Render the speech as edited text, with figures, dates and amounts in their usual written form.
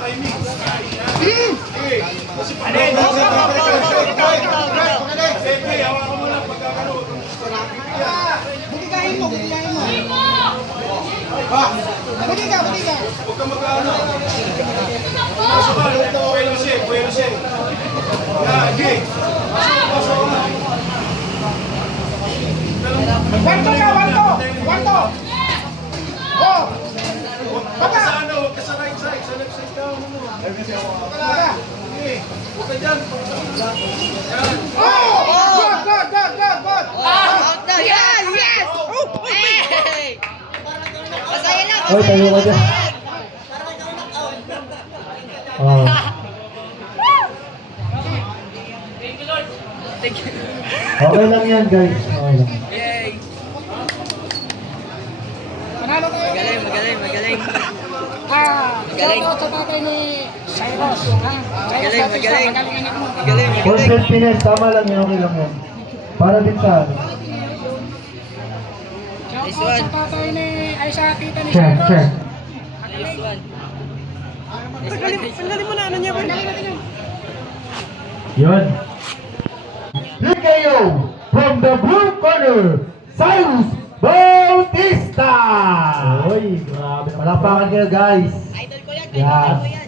timing. Sige, hawakan mo lang pagkakaroon. Butigahin mo. Butiga. Huwag kang mag-ano. Puwelo siya. Okay. Pasok ka. Wanto. Oh. Huwag ka sa right side. Sa left side ka. Huwag ka dyan. Yan. Good. Yes. Masaya lang. Oy, tayo ka dyan. Oh. Okay lang yan, guys. Okay lang. Yay! Panalo tayo. Magaling. Shout out sa tatay ni Cyrus. Magaling. Magaling anak mo. For self-finesse, tama lang yan. Okay lang yan. Para din sa ano. Shout out sa tatay ni, ay sa tita ni Share. Cyrus. Nice one. Tanggalin mo na, ano niya ba? Yun. PKO from the blue corner, Cyrus Bautista! Uy, grabe. Malapakan kayo, guys. Idol ko yan. Yes.